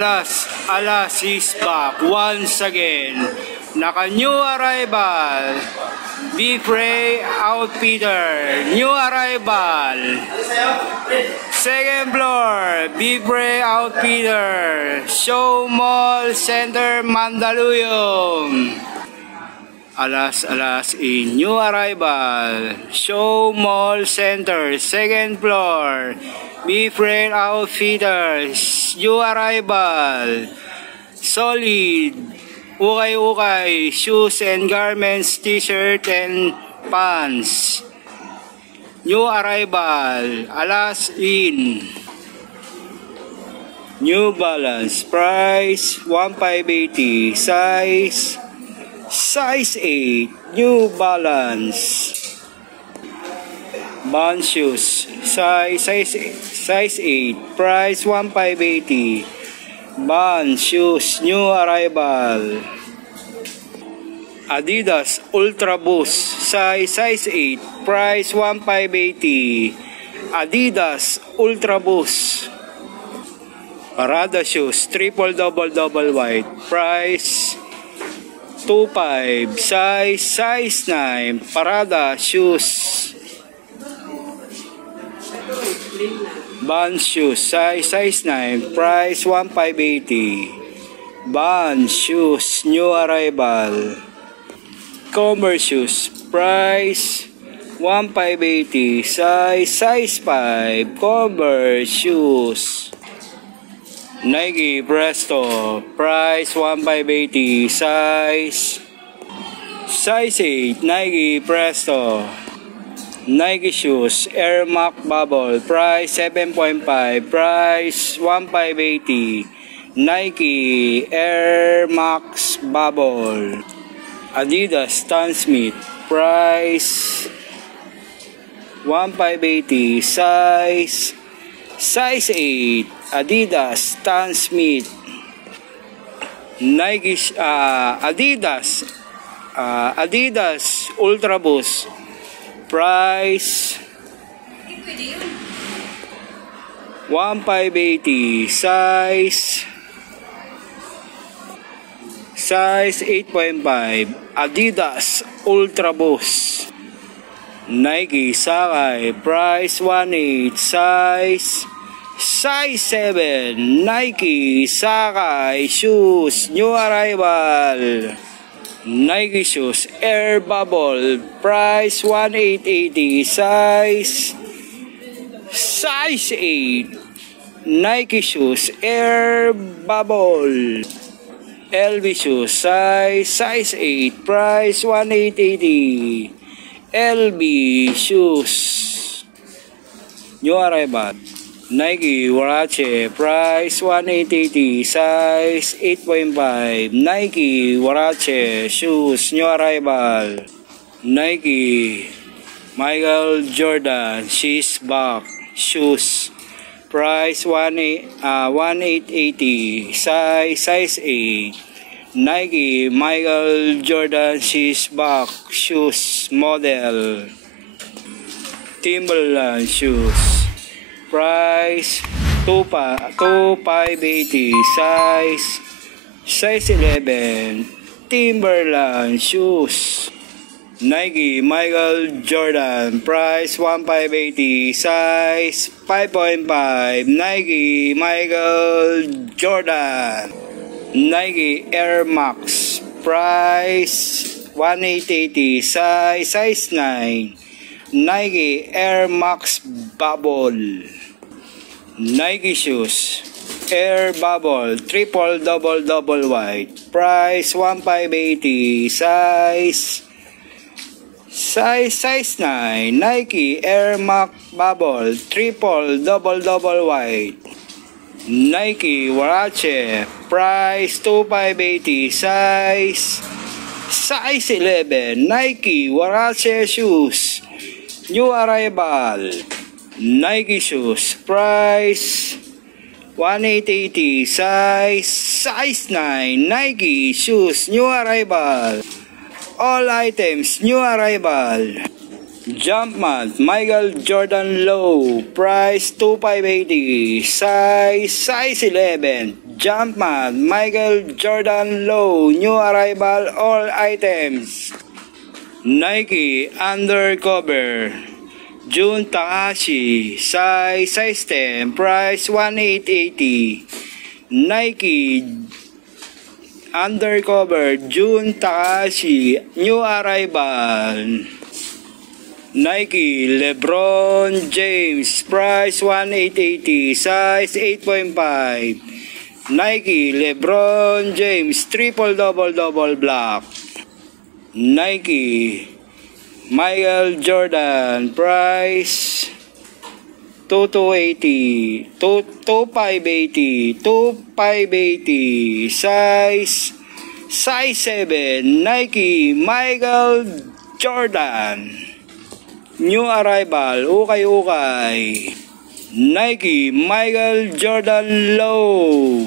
Alas is back once again. Naka-new arrival. Bifray Outfitter. New arrival. Second floor. Bifray Outfitter. Show Mall Center, Mandaluyong. Alas in new arrival. Show Mall Center, second floor. Bifray Outfitters, new arrival. Solid, ukay-ukay, shoes and garments, t-shirt and pants. New arrival, Alas in. New Balance, price 1,580, size 8, New Balance. Bond shoes, size 8, price 1,580. Bond shoes, new arrival. Adidas Ultra Boost, size 8, price 1,580. Adidas Ultra Boost. Parada shoes, triple double white, price 2,500, size 9, Parada shoes. Bond shoes, size 9, price 1,580. Bond shoes, new arrival. Converse shoes, price 1,580, size 5, Converse shoes. Nike Presto, price 1,580, size 8, Nike Presto. Nike shoes, Air Max Bubble, price 7.5, price 1,580. Nike Air Max Bubble. Adidas Stan Smith, price 1,580, size 8, Adidas Stan Smith. Nike Adidas Ultra Boost, price 1,580, size 8.5, Adidas Ultra Boost. Nike Sakai, price 1,800, size 7, Nike Sakai shoes, new arrival. Nike shoes, Air Bubble, price 1,880, size 8. Nike shoes, Air Bubble. LV shoes, size 8, price 1,880. LV shoes, new arrival. Nike Huarache, price 1,880, size 8.5. Nike Huarache shoes, new arrival. Nike Michael Jordan, she's back shoes, price 1,880, size 8. Nike Michael Jordan, she's back shoes model. Timberland shoes, price 2,580, size 11. Timberland shoes. Nike Michael Jordan, price 1,580, size 5.5. Nike Michael Jordan. Nike Air Max, price 1,880, size 9. Nike Air Max Bubble. Nike shoes, Air Bubble, triple double white, price 1,580, size 9. Nike Air Max Bubble, triple double white. Nike Huarache, price 2,580, size 11. Nike Huarache shoes, new arrival. Nike shoes, price 1,880, size 9. Nike shoes, new arrival. All items, new arrival. Jumpman Michael Jordan Low, price 2,580, size 11. Jumpman, Michael Jordan Low, new arrival, all items. Nike Undercover, Jun Takahashi, size 10, price 1,880. Nike Undercover, Jun Takahashi, new arrival. Nike LeBron James, price 1,880, size 8.5. Nike LeBron James, triple double black. Nike Michael Jordan, price 2,580, size 7. Nike Michael Jordan, new arrival, ukay. Nike Michael Jordan Low,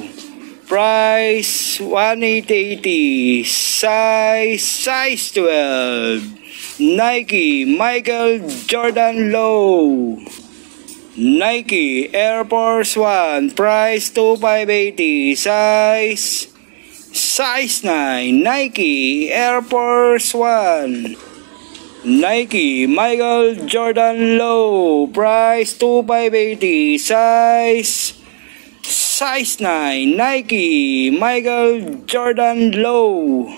price 1,880, size 12. Nike Michael Jordan Low. Nike Air Force 1, price 2,580, size 9. Nike Air Force 1. Nike Michael Jordan Low, price 2,580, size 9. Nike Michael Jordan Low.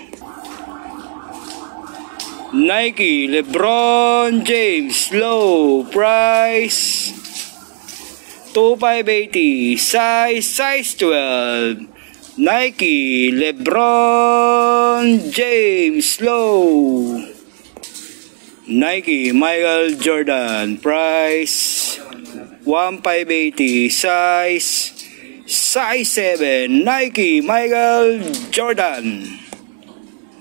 Nike LeBron James Low, price 2,580, size 12. Nike LeBron James Low. Nike Michael Jordan, price 1,580, size 7. Nike Michael Jordan.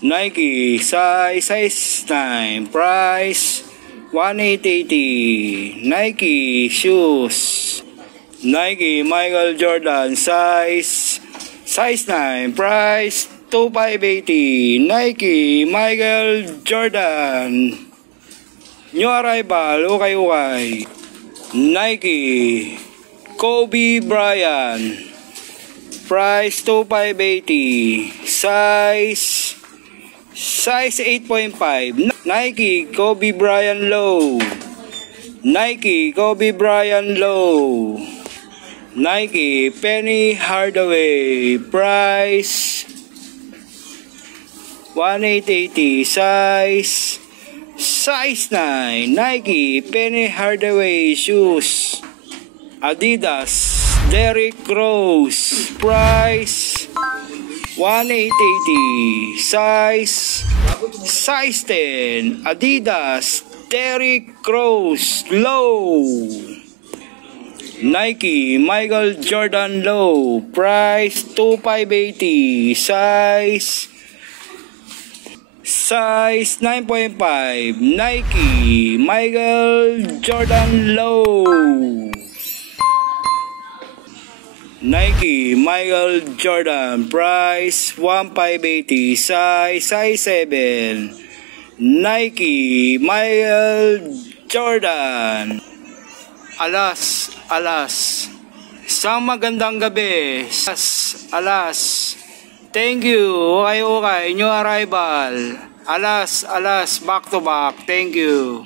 Nike size 9, price 1,880. Nike shoes. Nike Michael Jordan, size 9, price 2,580. Nike Michael Jordan, new arrival, ukay. Nike Kobe Bryant, price 2,580, size 8.5. Nike Kobe Bryant Low. Nike Kobe Bryant Low. Nike Penny Hardaway, price 1,880, size 9. Nike Penny Hardaway shoes. Adidas Derrick Rose, price 1,880, size 10. Adidas Derrick Rose Low. Nike Michael Jordan Low, price 2,580, size 9.5. Nike Michael Jordan Low. Nike Michael Jordan, price 1,580, size 7. Nike Michael Jordan. Alas, isang magandang gabi. Alas, thank you, okay, new arrival. Alas, back to back, thank you.